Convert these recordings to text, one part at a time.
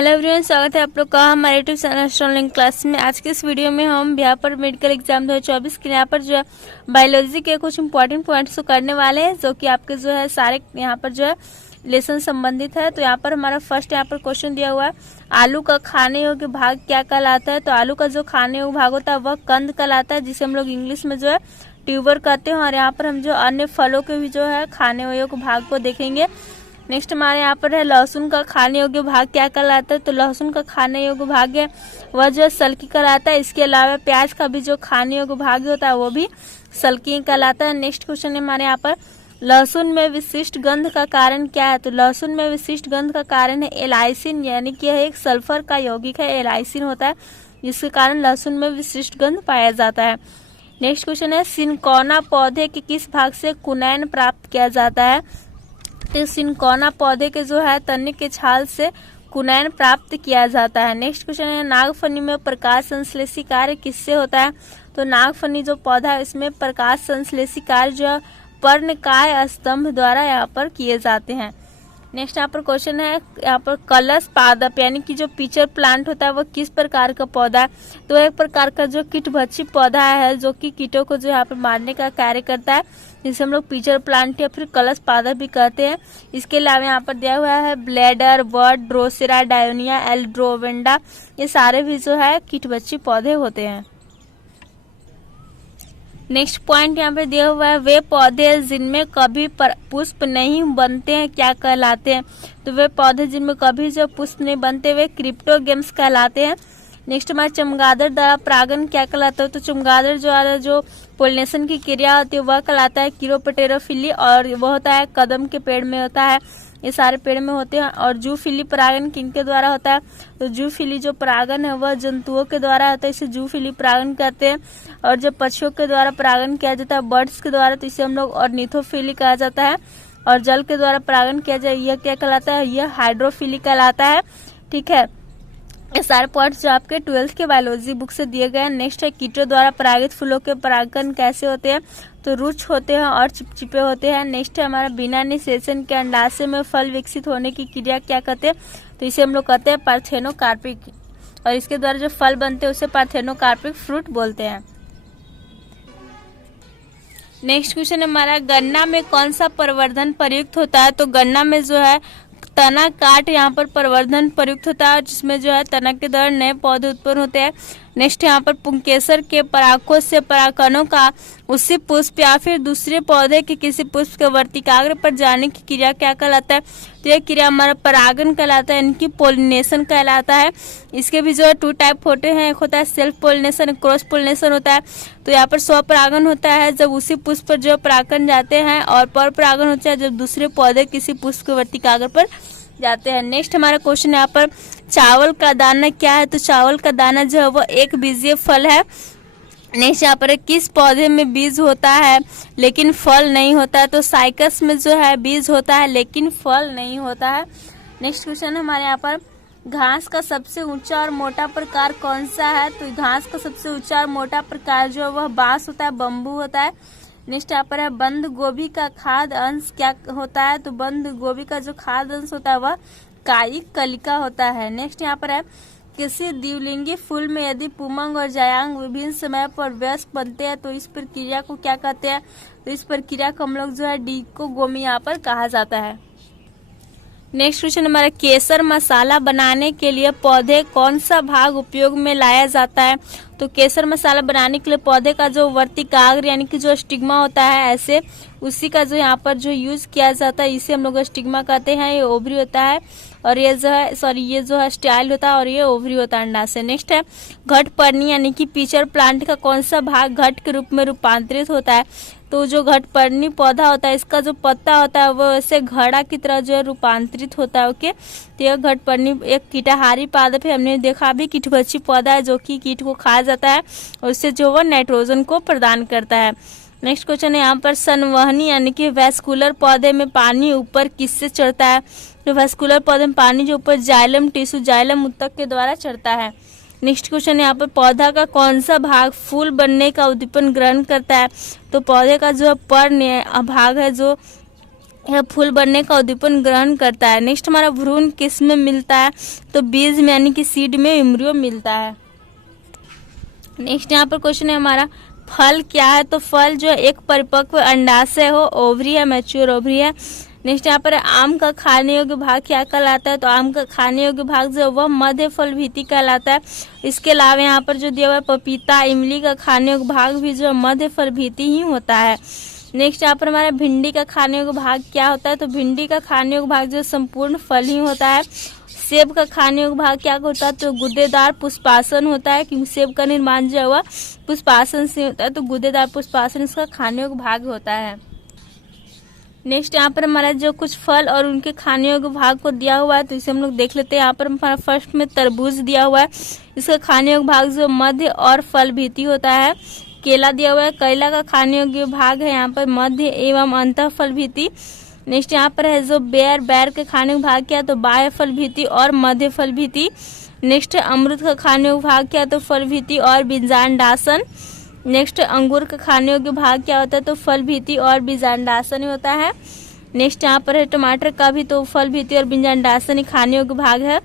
Hello everyone, स्वागत है आप लोग का हमारे यूट्यूब चैनल ऑनलाइन क्लास में। आज के इस वीडियो में हम यहाँ पर मेडिकल एग्जाम 2024 के यहाँ पर जो है बायोलॉजी के कुछ इंपॉर्टेंट पॉइंट्स को करने वाले हैं, जो कि आपके जो है सारे यहाँ पर जो है लेसन संबंधित है। तो यहाँ पर हमारा फर्स्ट यहाँ पर क्वेश्चन दिया हुआ है, आलू का खाने योग्य भाग क्या कहलाता है। तो आलू का जो खाने योग्य भाग होता है वह कंद कहलाता है, जिसे हम लोग इंग्लिश में जो है ट्यूबर कहते हैं। और यहाँ पर हम जो अन्य फलों के भी जो है खाने योग्य भाग को देखेंगे। नेक्स्ट हमारे यहाँ पर है लहसुन का खाने योग्य भाग क्या कहलाता है। तो लहसुन का खाने योग्य भाग है वह जो है सल्की कहलाता है। इसके अलावा प्याज का भी जो खाने योग्य भाग होता है वो भी सल्की कहलाता है। नेक्स्ट क्वेश्चन है हमारे यहाँ पर, लहसुन में विशिष्ट गंध का कारण क्या है। तो लहसुन में विशिष्ट गंध का कारण है एलाइसिन, यानी कि यह एक सल्फर का यौगिक है, एलाइसिन होता है, जिसके कारण लहसुन में विशिष्ट गंध पाया जाता है। नेक्स्ट क्वेश्चन है, सिनकोना पौधे के किस भाग से कुनैन प्राप्त किया जाता है। तो सिनकोना पौधे के जो है तने के छाल से कुनैन प्राप्त किया जाता है। नेक्स्ट क्वेश्चन है, नागफनी में प्रकाश संश्लेषी कार्य किससे होता है। तो नागफनी जो पौधा है इसमें प्रकाश संश्लेषी कार्य जो पर्णकाय स्तंभ द्वारा यहाँ पर किए जाते हैं। नेक्स्ट यहाँ पर क्वेश्चन है, यहाँ पर कलश पादप यानी कि जो पिचर प्लांट होता है वो किस प्रकार का पौधा है। तो एक प्रकार का जो कीटभक्षी पौधा है, जो कि कीटों को जो यहाँ पर मारने का कार्य करता है, जिसे हम लोग पिचर प्लांट या फिर कलश पादप भी कहते हैं। इसके अलावा यहाँ पर दिया हुआ है ब्लेडर बर्ड, ड्रोसेरा, डायोनिया, एल्ड्रोवेंडा, ये सारे भी जो है कीटभक्षी पौधे होते हैं। नेक्स्ट पॉइंट यहाँ पे दिया हुआ है, वे पौधे जिनमें कभी पुष्प नहीं बनते हैं क्या कहलाते हैं। तो वे पौधे जिनमें कभी जो पुष्प नहीं बनते वे क्रिप्टोगेम्स कहलाते हैं। नेक्स्ट हमारे चमगादड़ द्वारा परागण क्या कहलाता है। तो चमगादड़ द्वारा जो पोलिनेशन की क्रिया होती है वह कहलाता है कीरोपटेरोफिली, और वह होता है कदम के पेड़ में होता है, ये सारे पेड़ में होते हैं। और जूफिली परागण किनके द्वारा होता है। तो जूफिली जो परागण है वह जंतुओं के द्वारा होता है, इसे जूफिली परागण कहते हैं। और जब पक्षियों के द्वारा परागण किया जाता है बर्ड्स के द्वारा, तो इसे हम लोग ऑर्निथोफिली कहा जाता है। और जल के द्वारा परागण किया जाए यह क्या कहलाता है, यह हाइड्रोफिली कहलाता है। ठीक है, ये सारे पॉइंट्स जो आपके 12th के बायोलॉजी बुक से दिए गए हैं। नेक्स्ट है, कीटों द्वारा परागित फूलों के परागण कैसे होते हैं। तो रुक्ष होते हैं और चिपचिपे होते हैं। नेक्स्ट है हमारा, बिना निषेचन के अंडाशय में फल विकसित होने की क्रिया क्या कहते हैं। तो इसे हम लोग कहते हैं पार्थेनोकार्पिक, और इसके द्वारा जो फल बनते हैं उसे पार्थेनोकार्पिक फ्रूट बोलते हैं। नेक्स्ट क्वेश्चन हमारा, गन्ना में कौन सा प्रवर्धन प्रयुक्त होता है। तो गन्ना में जो है तना काट यहाँ पर प्रवर्धन प्रयुक्त होता है, जिसमें जो है तना के द्वारा नए पौधे उत्पन्न होते हैं। नेक्स्ट यहाँ पर पुंकेसर के परागकों से परागकणों का उसी पुष्प या फिर दूसरे पौधे के किसी पुष्प के वर्तिकाग्र पर जाने की क्रिया क्या कहलाता है। तो यह क्रिया हमारा परागण कहलाता है, इनकी पोलिनेशन कहलाता है। इसके भी जो है 2 टाइप होते हैं, एक होता है सेल्फ पोलिनेशन, क्रॉस पोलिनेशन होता है। तो यहाँ पर स्वपरागण होता है जब उसी पुष्प पर जो परागण जाते हैं, और पर परागण होता है जब दूसरे पौधे किसी पुष्प के वर्तिकाग्र पर जाते हैं। नेक्स्ट हमारा क्वेश्चन यहाँ पर, चावल का दाना क्या है। तो चावल का दाना जो है वो एक बीजीय फल है। नेक्स्ट यहाँ पर, किस पौधे में बीज होता है लेकिन फल नहीं होता है। तो साइकस में जो है बीज होता है लेकिन फल नहीं होता है। नेक्स्ट क्वेश्चन हमारे यहाँ पर, घास का सबसे ऊंचा और मोटा प्रकार कौन सा है। तो घास का सबसे ऊंचा और मोटा प्रकार जो है वह बांस होता है, बम्बू होता है। नेक्स्ट यहाँ पर है, बंद गोभी का खाद्य अंश क्या होता है। तो बंद गोभी का जो खाद्य अंश होता है वह कायिक कलिका होता है। नेक्स्ट यहाँ पर है, किसी द्विलिंगी फूल में यदि पुमंग और जायांग विभिन्न समय पर वयस्क बनते हैं तो इस प्रक्रिया को क्या कहते हैं। तो इस प्रक्रिया को हम लोग जो है डिकोगोमी यहाँ पर कहा जाता है। नेक्स्ट क्वेश्चन हमारा, केसर मसाला बनाने के लिए पौधे कौन सा भाग उपयोग में लाया जाता है। तो केसर मसाला बनाने के लिए पौधे का जो वर्तिकाग्र यानी कि जो स्टिग्मा होता है, ऐसे उसी का जो यहाँ पर जो यूज किया जाता है इसे हम लोग स्टिग्मा कहते हैं। ये ओवरी होता है, और ये जो है ये जो है स्टाइल होता है, और ये ओवरी होता है अंडा से। नेक्स्ट है, घटपर्णी यानी कि पिचर प्लांट का कौन सा भाग घट के रूप में रूपांतरित होता है। तो जो घटपर्णी पौधा होता है इसका जो पत्ता होता है वो ऐसे घड़ा की तरह जो है रूपांतरित होता है। ओके, तो यह घटपर्णी एक कीटाहारी पादप है, हमने देखा भी कीटभक्षी पौधा है जो कि कीट को खाया जाता है और उससे जो वो नाइट्रोजन को प्रदान करता है। नेक्स्ट क्वेश्चन है यहाँ पर, संवहनी यानी कि वैस्कुलर पौधे में पानी ऊपर किससे चढ़ता है। तो वैस्कुलर पौधे में पानी जो ऊपर जाइलम टिश्यू, जाइलम उत्तक के द्वारा चढ़ता है। नेक्स्ट क्वेश्चन यहाँ पर, पौधा का कौन सा भाग फूल बनने का उद्दीपन ग्रहण करता है। तो पौधे का जो पर भाग है जो यह फूल बनने का उद्दीपन ग्रहण करता है। नेक्स्ट हमारा भ्रूण किस में मिलता है, तो बीज में यानी कि सीड में एम्ब्रियो मिलता है। नेक्स्ट यहाँ पर क्वेश्चन है हमारा फल क्या है, तो फल जो एक परिपक्व अंडाशय हो, ओवरी है, मैच्योर ओवरी है। नेक्स्ट यहाँ पर आम का खाने योग्य भाग क्या कहलाता है, तो आम का खाने योग्य भाग जो वह मध्य फल भीति कहलाता है। इसके अलावा यहाँ पर जो दिया हुआ है पपीता, इमली का खाने योग्य भाग भी जो मध्य फल भीति ही होता है। नेक्स्ट यहाँ पर हमारा भिंडी का खाने योग्य भाग क्या होता है, तो भिंडी का खाने योग्य भाग जो संपूर्ण फल ही होता है। सेब का खाने योग्य भाग क्या होता है, तो गुद्देदार पुष्पासन होता है, क्योंकि सेब का निर्माण जो हुआ पुष्पासन से होता है, तो गुद्देदार पुष्पासन इसका खाने योग्य भाग होता है। नेक्स्ट यहाँ पर हमारा जो कुछ फल और उनके खाने योग्य भाग को दिया हुआ है, तो इसे हम लोग देख लेते हैं। यहाँ पर हमारा फर्स्ट में तरबूज दिया हुआ है, इसका खाने योग्य भाग जो मध्य और फल भीति होता है। केला दिया हुआ है, केला का खाने योग्य भाग है यहाँ पर मध्य एवं अंतः फल भीति। नेक्स्ट यहाँ पर है जो बेर, बेर के खाने का भाग क्या, तो बाह्य फल भीति और मध्य फल भीति। नेक्स्ट अमरूद का खाने योग्य भाग क्या, तो फल भीति और बीजांडासन। नेक्स्ट अंगूर का खाने योग्य भाग क्या होता है, तो फल भीति और बीजांडासन ही होता है। नेक्स्ट यहाँ पर है टमाटर का भी तो फल भीति और बीजांडासन ही खाने योग्य भाग है।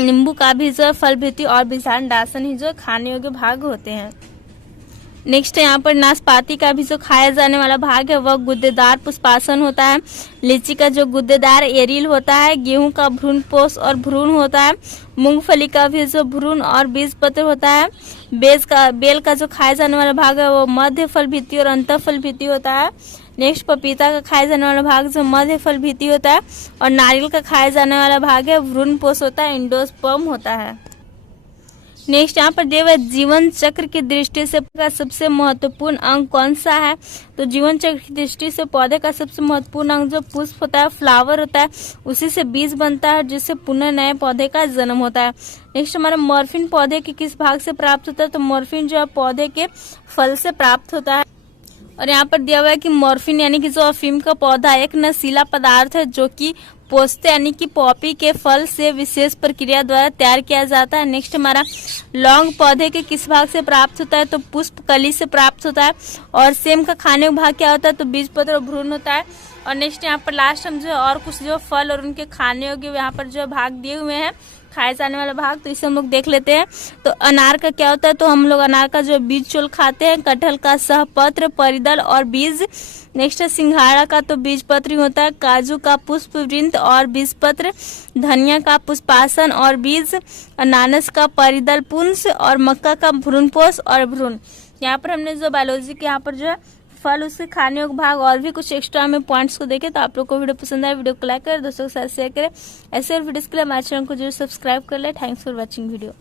नींबू का भी जो फल भीति और बीजांडासन ही जो खाने योग्य भाग होते हैं। नेक्स्ट यहाँ पर नाशपाती का भी जो खाया जाने वाला भाग है वह गुद्देदार पुष्पासन होता है। लीची का जो गुद्देदार एरिल होता है। गेहूं का भ्रूण पोष और भ्रूण होता है। मूंगफली का भी जो भ्रूण और बीज पत्र होता है। बेल का जो खाया जाने वाला भाग है वो मध्य फल भीति और अंतः फल भीति होता है। नेक्स्ट पपीता का खाया जाने वाला भाग जो मध्य फल भीति होता है। और नारियल का खाया जाने वाला भाग है भ्रूण पोष होता है, एंडोस्पर्म होता है। नेक्स्ट यहाँ पर दिया हुआ जीवन चक्र की दृष्टि से का सबसे महत्वपूर्ण अंग कौन सा है, तो जीवन चक्र की दृष्टि से पौधे का सबसे महत्वपूर्ण अंग जो पुष्प होता है, फ्लावर होता है, उसी से बीज बनता है जिससे पुनः नए पौधे का जन्म होता है। नेक्स्ट हमारा मॉर्फिन पौधे के किस भाग से प्राप्त होता है, तो मॉर्फिन जो है पौधे के फल से प्राप्त होता है। और यहाँ पर दिया हुआ है कि मॉर्फिन यानी कि जो अफीम का पौधा एक नशीला पदार्थ है जो कि पोस्ते यानी कि पॉपी के फल से विशेष प्रक्रिया द्वारा तैयार किया जाता है। नेक्स्ट हमारा लौंग पौधे के किस भाग से प्राप्त होता है, तो पुष्प कली से प्राप्त होता है। और सेम का खाने का भाग क्या होता है, तो बीज पत्र और भ्रूण होता है। और नेक्स्ट यहाँ पर लास्ट हम जो और कुछ जो फल और उनके खाने योग्य यहाँ पर जो भाग दिए हुए हैं खाए जाने वाला भाग, तो इसे हम लोग देख लेते हैं। तो अनार का क्या होता है, तो हम लोग अनार का जो बीज चोल खाते हैं। कटहल का सहपत्र, परिदल और बीज। नेक्स्ट है सिंघाड़ा का तो बीज पत्र होता है। काजू का पुष्प वृंत और बीज पत्र। धनिया का पुष्पासन और बीज। अनानास का परिदल पुंस और मक्का का भ्रूणपोष और भ्रूण। यहाँ पर हमने जो बायोलॉजी के यहाँ पर जो है फल उसके खाने योग्य भाग और भी कुछ एक्स्ट्रा में पॉइंट्स को देखें। तो आप लोग को वीडियो पसंद आए वीडियो को लाइक करें, दोस्तों के साथ शेयर करें। ऐसे और वीडियोस के लिए हमारे चैनल को जरूर सब्सक्राइब कर ले। Thanks for watching video.